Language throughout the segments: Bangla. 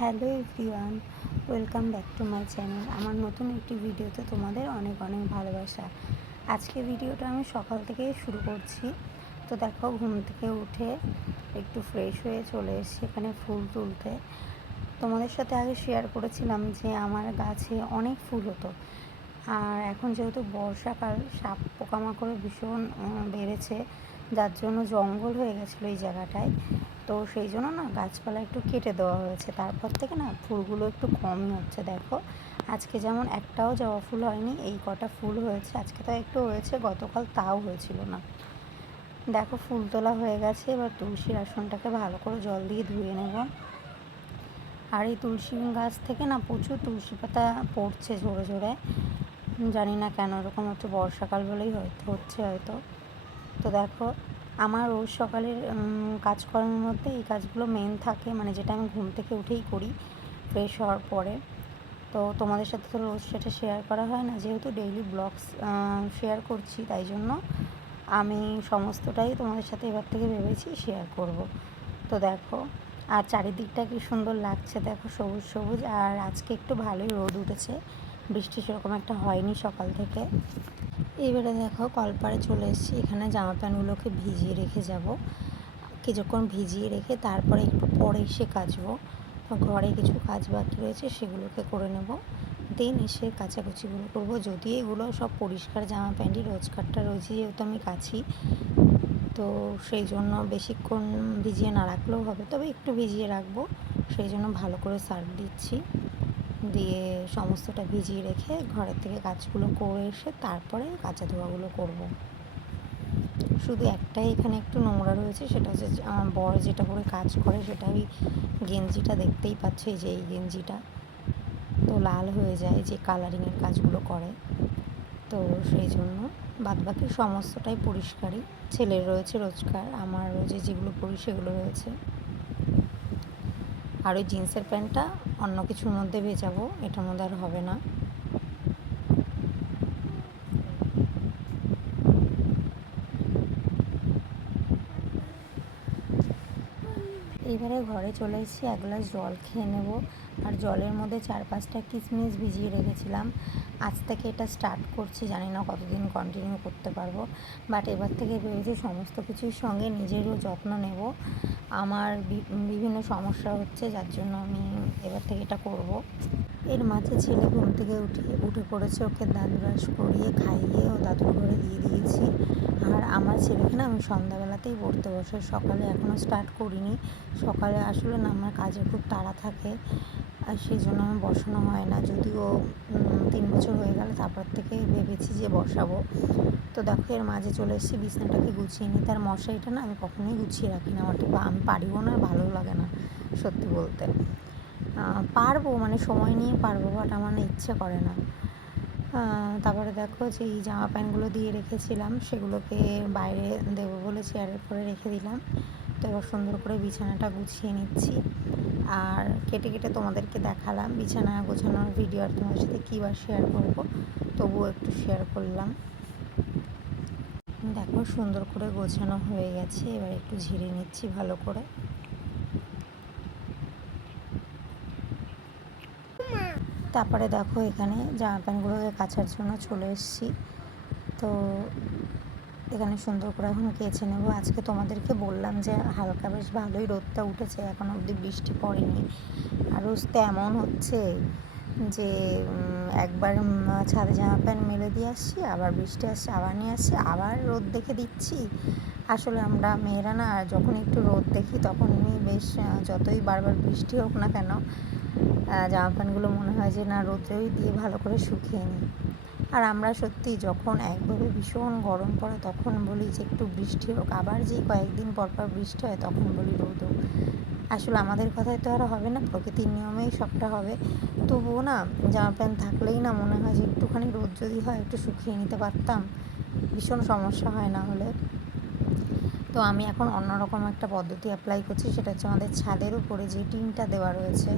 Hello everyone, welcome back to my channel. আমার নতুন একটি ভিডিওতে তোমাদের অনেক অনেক ভালোবাসা। আজকে ভিডিওটা আমি সকাল থেকেই শুরু করছি। তো দেখো, ঘুম থেকে উঠে একটু ফ্রেশ হয়ে চলে এসেছি এখানে ফুল তুলতে। তোমাদের সাথে আগে শেয়ার করেছিলাম যে আমার গাছে অনেক ফুল হতো, আর এখন যেহেতু বর্ষাকাল, সাপ পোকামাকড় ভীষণ বেড়েছে, যার জন্য জঙ্গল হয়ে গেছিলো এই জায়গাটায়। তো সেই জন্য না গাছপালা একটু কেটে দেওয়া হয়েছে। তারপর থেকে না ফুলগুলো একটু কমই হচ্ছে। দেখো, আজকে যেমন একটাও জবা ফুল হয়নি, এই কটা ফুল হয়েছে। আজকে তো একটু হয়েছে, গতকাল তাও হয়েছিল না। দেখো, ফুল তোলা হয়ে গেছে। এবার তুলসীর আসনটাকে ভালো করে জল দিয়ে ধুয়ে নেব। আর এই তুলসী গাছ থেকে না প্রচুর তুলসী পাতা পড়ছে ঝরে ঝরে। জানি না কেন এরকম হচ্ছে, বর্ষাকাল বলেই হচ্ছে হয়তো। তো দেখো, আমার রোজ সকালের কাজকর্মের মধ্যে এই কাজগুলো মেন থাকে, মানে যেটা আমি ঘুম থেকে উঠেই করি ফ্রেশ হওয়ার পরে। তো তোমাদের সাথে তো রোজ সেটা শেয়ার করা হয় না, যেহেতু ডেইলি ব্লগস শেয়ার করছি, তাই জন্য আমি সমস্তটাই তোমাদের সাথে এবার থেকে ভেবেছি শেয়ার করব। তো দেখো, আর চারিদিকটা কি সুন্দর লাগছে, দেখো সবুজ সবুজ। আর আজকে একটু ভালোই রোদ উঠেছে, বৃষ্টি সেরকম একটা হয়নি সকাল থেকে। এবারে দেখো, কলপাড়ে চলে এসেছি। এখানে জামা প্যান্টগুলোকে ভিজিয়ে রেখে যাব। কিছুক্ষণ ভিজিয়ে রেখে তারপরে একটু পরে এসে কাচবো। তো ঘরে কিছু কাজ বাকি রয়েছে, সেগুলোকে করে নেব, দেন এসে কাচাকুচিগুলো করব। যদি এগুলো সব পরিষ্কার জামা প্যান্টই, রোজকারটা রোজই যেহেতু আমি কাছি, তো সেই জন্য বেশিক্ষণ ভিজিয়ে না রাখলেও হবে, তবে একটু ভিজিয়ে রাখবো। সেই জন্য ভালো করে সার্ফ দিচ্ছি, দিয়ে সমস্তটা ভিজিয়ে রেখে ঘরের থেকে কাজগুলো করে এসে তারপরে কাচা ধোয়াগুলো করব। শুধু একটাই এখানে একটু নোংরা রয়েছে, সেটা হচ্ছে আমার বর যেটা করে কাজ করে, সেটা ওই গেঞ্জিটা দেখতেই পাচ্ছে, যে এই গেঞ্জিটা তো লাল হয়ে যায় যে কালারিংয়ের কাজগুলো করে। তো সেই জন্য বাদবাকি সমস্তটাই পরিষ্কারই। ছেলের রয়েছে রোজকার, আমার রোজে যেগুলো পরি সেগুলো রয়েছে। আর ওই জিন্সের প্যান্টটা অন্য কিছুর মধ্যে ভেজাবো, এটার মধ্যে আর হবে না। এইবারে ঘরে চলে এসেছি, এক গ্লাস জল খেয়ে নেব। আর জলের মধ্যে 4-5টা কিশমিশ ভিজিয়ে রেখেছিলাম। আজ থেকে এটা স্টার্ট করছি, জানি না কতদিন কন্টিনিউ করতে পারবো, বাট এবার থেকে ভেবেছি সমস্ত কিছুর সঙ্গে নিজেরও যত্ন নেব। আমার বিভিন্ন সমস্যা হচ্ছে, যার জন্য আমি এবার থেকে এটা করব। এর মাঝে ছেলে ঘুম থেকে উঠে পড়েছে, ওকে দাঁত ব্রাশ করিয়ে খাইয়ে ও দাদুর ঘরে দিয়ে দিয়েছি। আর আমার ছেলেকে না আমি সন্ধ্যাবেলাতেই পড়তে বসে, সকালে এখনও স্টার্ট করিনি। সকালে আসলে না আমার কাজে খুব তাড়া থাকে, আর সেই জন্য আমার বসানো হয় না। যদিও 3 বছর হয়ে গেল, তারপর থেকে ভেবেছি যে বসাবো। তো দেখো, এর মাঝে চলে এসেছি বিছানাটাকে গুছিয়ে নিই। তার মশারিটা না আমি কখনোই গুছিয়ে রাখি না, আমি পারিও না, ভালোও লাগে না সত্যি বলতে। পারবো, মানে সময় নিয়ে পারবো, বাট আমার না ইচ্ছে করে না। তারপরে দেখো, যে এই জামা প্যান্টগুলো দিয়ে রেখেছিলাম, সেগুলোকে বাইরে দেবো বলে চেয়ারের পরে রেখে দিলাম। তো এবার সুন্দর করে বিছানাটা গুছিয়ে নিচ্ছি। আর কেটে কেটে তোমাদেরকে দেখালাম বিছানা গোছানোর ভিডিও, আর তোমাদের সাথে কী বা শেয়ার করবো, তবুও একটু শেয়ার করলাম। দেখো, সুন্দর করে গোছানো হয়ে গেছে, এবার একটু ঝেড়ে নিচ্ছি ভালো করে। তারপরে দেখো, এখানে জামা প্যান্টগুলোকে কাচার জন্য চলে এসেছি। তো এখানে সুন্দর করে এখন কেচে নেব। আজকে তোমাদেরকে বললাম যে হালকা বেশ ভালোই রোদটা উঠেছে, এখন অবধি বৃষ্টি পড়েনি। আর রোজ তো এমন হচ্ছে যে একবার ছাদে জামা প্যান্ট মেলে দিয়ে আসছি, আবার বৃষ্টি আসছে, আবার নিয়ে আসছি, আবার রোদ দেখে দিচ্ছি। আসলে আমরা মেয়েরা না যখন একটু রোদ দেখি তখনই বেশ, যতই বারবার বৃষ্টি হোক না কেন, জামা প্যান্টগুলো মনে হয় যে না রোদ্রেই দিয়ে ভালো করে শুকিয়ে নিই। আর আমরা সত্যি যখন একভাবে ভীষণ গরম পড়ে তখন বলি যে একটু বৃষ্টি হোক, আবার যেই কয়েকদিন পর পর বৃষ্টি হয় তখন বলি রোদ হোক। আসলে আমাদের কথায় তো আর হবে না, প্রকৃতির নিয়মেই সবটা হবে। তবুও না জামা প্যান্ট থাকলেই না মনে হয় যে একটুখানি রোদ যদি হয় একটু শুকিয়ে নিতে পারতাম, ভীষণ সমস্যা হয় না হলে। তো আমি এখন অন্যরকম একটা পদ্ধতি অ্যাপ্লাই করছি, সেটা হচ্ছে আমাদের ছাদের উপরে যে টিনটা দেওয়া রয়েছে,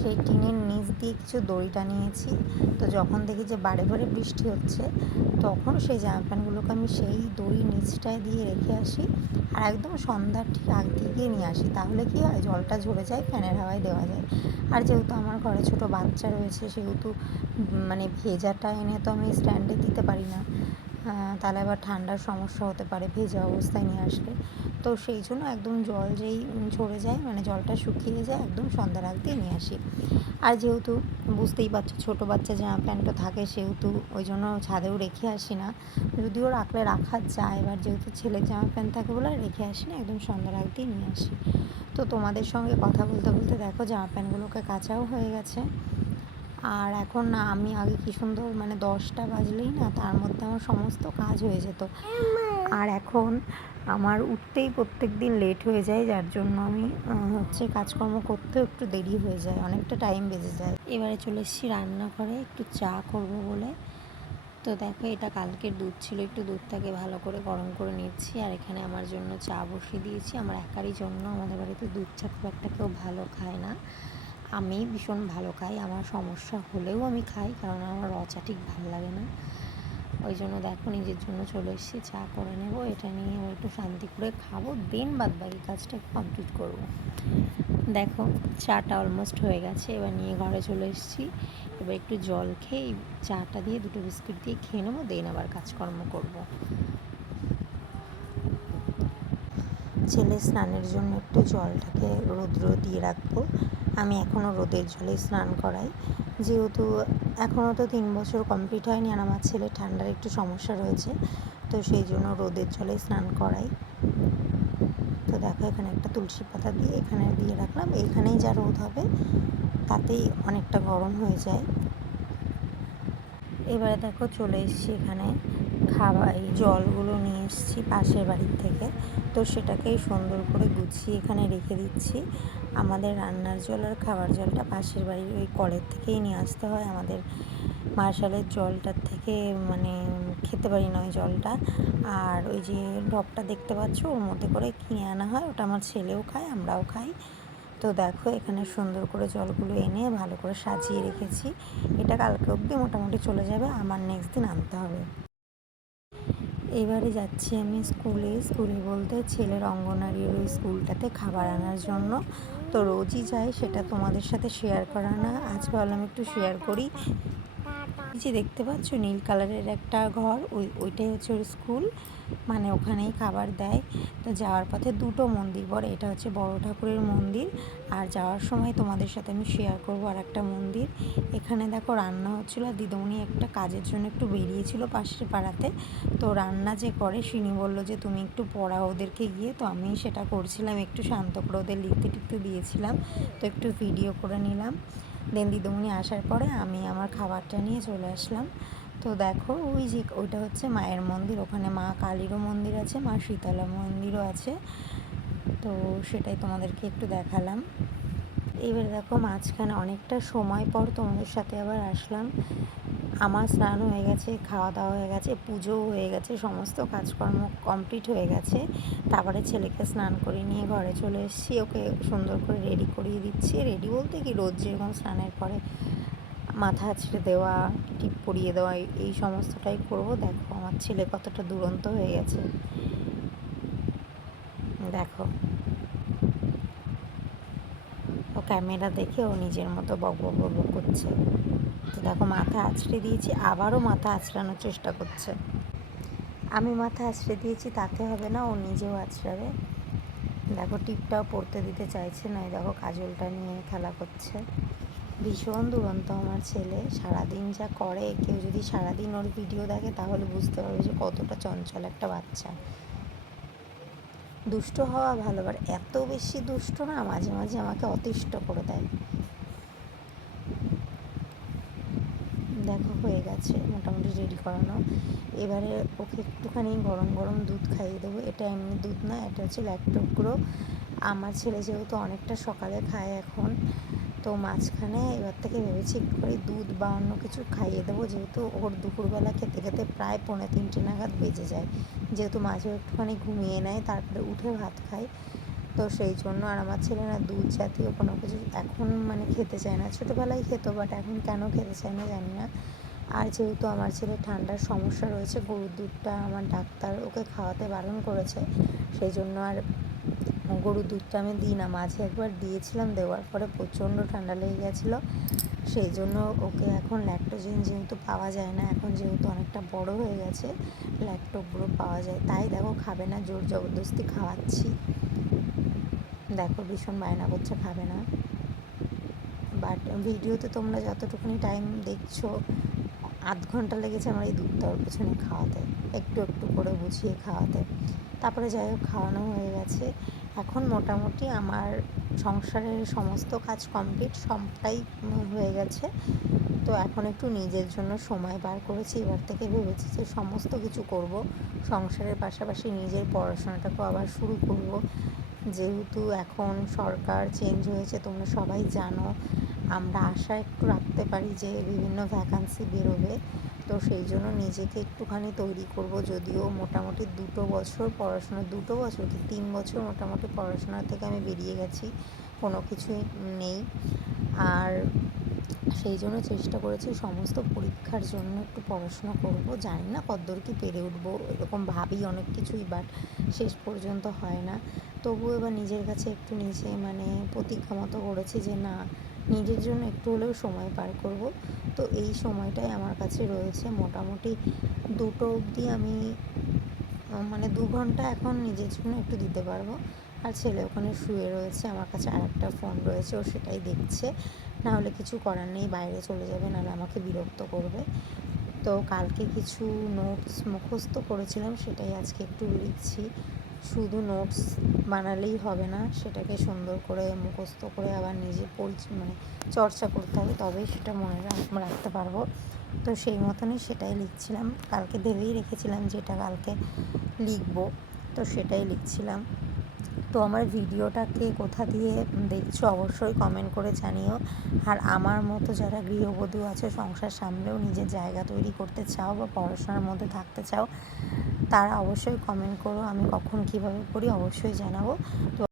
সেই টিনের নিচ দিয়ে কিছু দড়ি টানিয়েছি। তো যখন দেখি যে বারে বারে বৃষ্টি হচ্ছে, তখন সেই জামা প্যান্টগুলোকে আমি সেই দড়ির নিচটায় দিয়ে রেখে আসি, আর একদম সন্ধ্যার ঠিক আগ দিয়ে নিয়ে আসি। তাহলে কি হয়, জলটা ঝরে যায়, ফ্যানের হাওয়ায় দেওয়া যায়। আর যেহেতু আমার ঘরে ছোট বাচ্চা রয়েছে, সেহেতু মানে ভেজাটা এনে তো আমি স্ট্যান্ডে দিতে পারি না, তাহলে আবার ঠান্ডার সমস্যা হতে পারে ভেজা অবস্থায় নিয়ে আসলে। তো সেই জন্য একদম জল যেই ঝরে যায়, মানে জলটা শুকিয়ে যায়, একদম সন্ধ্যার আগ দিয়ে নিয়ে আসি। আর যেহেতু বুঝতেই পারছো ছোটো বাচ্চা জামা প্যান্টও থাকে, সেহেতু ওই জন্য ছাদেও রেখে আসি না। যদিও রাখলে রাখা যায়, এবার যেহেতু ছেলের জামা প্যান্ট থাকে বলে রেখে আসি না, একদম সন্ধ্যার আগ দিয়ে নিয়ে আসি। তো তোমাদের সঙ্গে কথা বলতে বলতে দেখো জামা প্যান্টগুলোকে কাচাও হয়ে গেছে। আর এখন না, আমি আগে কি সুন্দর মানে 10টা বাজলেই না তার মধ্যে আমার সমস্ত কাজ হয়ে যেত, আর এখন আমার উঠতেই প্রত্যেক দিন লেট হয়ে যায়, যার জন্য আমি হচ্ছে কাজকর্ম করতেও একটু দেরি হয়ে যায়, অনেকটা টাইম বেজে যায়। এবারে চলে এসেছি রান্নাঘরে একটু চা করব বলে। তো দেখো, এটা কালকের দুধ ছিল, একটু দুধটাকে ভালো করে গরম করে নিচ্ছি, আর এখানে আমার জন্য চা বসিয়ে দিয়েছি। আমার একারই জন্য, আমাদের বাড়িতে দুধ চা খুব একটা কেউ ভালো খায় না, আমি ভীষণ ভালো খাই। আমার সমস্যা হলেও আমি খাই, কারণ আমার চা ঠিক ভালো লাগে না। ওই জন্য দেখো নিজের জন্য চলে এসেছি, চা করে নেব, এটা নিয়ে এবার একটু শান্তি করে খাবো, দেন বাদ বাকি কাজটা কমপ্লিট করব। দেখো চাটা অলমোস্ট হয়ে গেছে, এবার নিয়ে ঘরে চলে এসেছি। এবার একটু জল খেয়ে চাটা দিয়ে দুটো বিস্কুট দিয়ে খেয়ে নেবো, দেন আবার কাজকর্ম করব। ছেলে স্নানের জন্য একটু জলটাকে রৌদ্র দিয়ে রাখবো। আমি এখনও রোদের জলে স্নান করাই, যেহেতু এখনও তো 3 বছর কমপ্লিট হয়নি, আর আমার ছেলে ঠান্ডার একটু সমস্যা রয়েছে, তো সেই জন্য রোদের জলে স্নান করাই। তো দেখো, এখানে একটা তুলসী পাতা দিয়ে এখানে দিয়ে রাখলাম, এইখানেই যা রোদ হবে তাতেই অনেকটা গরম হয়ে যায়। এবারে দেখো চলে এসেছি এখানে, খাবার এই জলগুলো নিয়ে এসেছি পাশের বাড়ির থেকে, তো সেটাকেই সুন্দর করে গুছিয়ে এখানে রেখে দিচ্ছি। আমাদের রান্নার জল আর খাবার জলটা পাশের বাড়ির ওই কলের থেকেই নিয়ে আসতে হয়, আমাদের মার্শালের জলটার থেকে মানে খেতে পারি না ওই জলটা। আর ওই যে ডবটা দেখতে পাচ্ছ, ওর মধ্যে করে কিনে আনা হয়, ওটা আমার ছেলেও খায়, আমরাও খাই। তো দেখো এখানে সুন্দর করে জলগুলো এনে ভালো করে সাজিয়ে রেখেছি, এটা কালকে অবধি মোটামুটি চলে যাবে, আমার নেক্সট দিন আনতে হবে। এবারে যাচ্ছি আমি স্কুলে বলতে ছেলের অঙ্গনারীর ওই স্কুলটাতে খাবার আনার জন্য। তো রোজই যাই, সেটা তোমাদের সাথে শেয়ার করা না, আজ ভাবলাম একটু শেয়ার করি। যে দেখতে পাচ্ছ নীল কালারের একটা ঘর, ওইটাই হচ্ছে ওর স্কুল, মানে ওখানেই খাবার দেয়। তো যাওয়ার পথে দুটো মন্দির পড়ে, এটা হচ্ছে বড় ঠাকুরের মন্দির, আর যাওয়ার সময় তোমাদের সাথে আমি শেয়ার করব আর একটা মন্দির। এখানে দেখো রান্না হচ্ছিলো, আর দিদিমণি একটা কাজের জন্য একটু বেরিয়েছিল পাশের পাড়াতে, তো রান্না যে করে সিনি বললো যে তুমি একটু পড়াও ওদেরকে গিয়ে, তো আমি সেটা করছিলাম, একটু শান্ত করে ওদের লিখতে টিখতে দিয়েছিলাম, তো একটু ভিডিও করে নিলাম। দেন দিদিমণি আসার পরে আমি আমার খাবারটা নিয়ে চলে আসলাম। তো দেখো ওই যে ওইটা হচ্ছে মায়ের মন্দির, ওখানে মা কালীরও মন্দির আছে, মা শীতলা মন্দিরও আছে, তো সেটাই তোমাদেরকে একটু দেখালাম। এবার দেখো মাঝখানে অনেকটা সময় পর তোমাদের সাথে আবার আসলাম। আমার স্নান হয়ে গেছে, খাওয়া দাওয়া হয়ে গেছে, পুজোও হয়ে গেছে, সমস্ত কাজকর্ম কমপ্লিট হয়ে গেছে। তারপরে ছেলেকে স্নান করে নিয়ে ঘরে চলে এসেছি, ওকে সুন্দর করে রেডি করিয়ে দিচ্ছি। রেডি বলতে কি, রোজ যেরকম স্নানের পরে মাথা আঁচড়ে দেওয়া, টিপ পরিয়ে দেওয়া, এই সমস্তটাই করব। দেখো আমার ছেলে কতটা দুরন্ত হয়ে গেছে, দেখো ও ক্যামেরা দেখে ও নিজের মতো বক বক বক বক করছে। তো দেখো মাথা আঁচড়ে দিয়েছি, আবারও মাথা আঁচড়ানোর চেষ্টা করছে। আমি মাথা আঁচড়ে দিয়েছি তাতে হবে না, ও নিজেও আঁচড়াবে। দেখো টিপটাও পড়তে দিতে চাইছে না, দেখো কাজলটা নিয়ে খেলা করছে। ভীষণ দুরন্ত আমার ছেলে, সারাদিন যা করে, কেউ যদি সারাদিন ওর ভিডিও দেখে তাহলে বুঝতে পারবে যে কতটা চঞ্চল একটা বাচ্চা। দুষ্ট হওয়া ভালো, আর এত বেশি দুষ্ট না, মাঝে মাঝে আমাকে অতিষ্ঠ করে দেয়। দেখো হয়ে গেছে মোটামুটি রেডি করানো। এবারে ওকে একটুখানি গরম গরম দুধ খাইয়ে দেবো, এটা এমনি দুধ না, এটা হচ্ছে ল্যাকটোগ্রো। আমার ছেলে যেহেতু অনেকটা সকালে খায় এখন, তো মাঝখানে এবার থেকে ভেবেছি একটু করে দুধ বা অন্য কিছু খাইয়ে দেবো, যেহেতু ওর দুপুরবেলা খেতে খেতে প্রায় 2:45 নাগাদ বেজে যায়, যেহেতু মাঝেও একটুখানি ঘুমিয়ে নেয়, তারপরে উঠে ভাত খায়। তো সেই জন্য। আর আমার ছেলে না দুধ জাতীয় কোনো কিছু এখন মানে খেতে চায় না, ছোটোবেলায় খেত বাট এখন কেন খেতে চায় না জানি না। আর যেহেতু আমার ছেলে ঠান্ডার সমস্যা রয়েছে, গরুর দুধটা আমার ডাক্তার ওকে খাওয়াতে বারণ করেছে, সেই জন্য আর গরুর দুধটা আমি দিই না। মাঝে একবার দিয়েছিলাম, দেওয়ার পরে প্রচণ্ড ঠান্ডা লেগে গেছিলো, সেই জন্য ওকে এখন ল্যাক্টোজেন যেহেতু পাওয়া যায় না, এখন যেহেতু অনেকটা বড় হয়ে গেছে ল্যাক্টোগুলো পাওয়া যায়, তাই দেখো খাবে না, জোর জবরদস্তি খাওয়াচ্ছি। দেখো ভীষণ বায়না করছে, খাবে না। বাট ভিডিওতে তোমরা যতটুকুনি টাইম দেখছো, আধ ঘন্টা লেগেছে আমার এই দুধ দেওয়ার পেছনে খাওয়াতে, একটু একটু করে বুঝিয়ে খাওয়াতে। তারপরে যাই হোক খাওয়ানো হয়ে গেছে। এখন মোটামুটি আমার সংসারের সমস্ত কাজ কমপ্লিট, সবটাই হয়ে গেছে। তো এখন একটু নিজের জন্য সময় বার করেছি, এবার থেকে ভেবেছি যে সমস্ত কিছু করব, সংসারের পাশাপাশি নিজের পড়াশোনাটাকেও আবার শুরু করব। যেহেতু এখন সরকার চেঞ্জ হয়েছে, তোমরা সবাই জানো, আমরা আশা একটু রাখতে পারি যে বিভিন্ন ভ্যাকান্সি বেরোবে, তো সেই জন্য নিজেকে একটুখানি তৈরি করব। যদিও মোটামুটি 2 বছর পড়াশোনা, 2 বছর কি 3 বছর মোটামুটি পড়াশোনা থেকে আমি বেরিয়ে গেছি, কোনো কিছুই নেই। আর সেই জন্য চেষ্টা করেছি সমস্ত পরীক্ষার জন্য একটু পড়াশোনা করব। জানি না কতদূর কি পেরে উঠবো, এরকম ভাবি অনেক কিছুই, বাট শেষ পর্যন্ত হয় না। তবুও এবার নিজের কাছে একটু নিজে মানে প্রতিজ্ঞা মতো করেছি যে না, নিজের জন্য একটু হলেও সময় পার করব। তো এই সময়টাই আমার কাছে রয়েছে, মোটামুটি 2টো অবধি আমি মানে 2 ঘন্টা এখন নিজের জন্য একটু দিতে পারবো। আর ছেলে ওখানে শুয়ে রয়েছে, আমার কাছে আরেকটা ফোন রয়েছে, ও সেটাই দেখছে। না হলে কিছু করার নেই, বাইরে চলে যাবে, নাহলে আমাকে বিরক্ত করবে। তো কালকে কিছু নোটস মুখস্থ করেছিলাম, সেটাই আজকে একটু লিখছি। শুধু নোটস বানালেই হবে না, সেটাকে সুন্দর করে মুখস্থ করে আবার নিজে মানে চর্চা করতে হবে, তবেই সেটা মনে রাখতে পারবো। তো সেই মতনই সেটাই লিখছিলাম, কালকে ভেবেই রেখেছিলাম যেটা কালকে লিখবো, তো সেটাই লিখছিলাম। তো আমার ভিডিওটাকে কোথা দিয়ে দেখছো অবশ্যই কমেন্ট করে জানিও। আর আমার মতো যারা গৃহবধূ আছে, সংসার সামলেও নিজের জায়গা তৈরি করতে চাও বা পড়াশোনার মধ্যে থাকতে চাও, তারা অবশ্যই কমেন্ট করো, আমি কখন কীভাবে করি অবশ্যই জানাবো। তো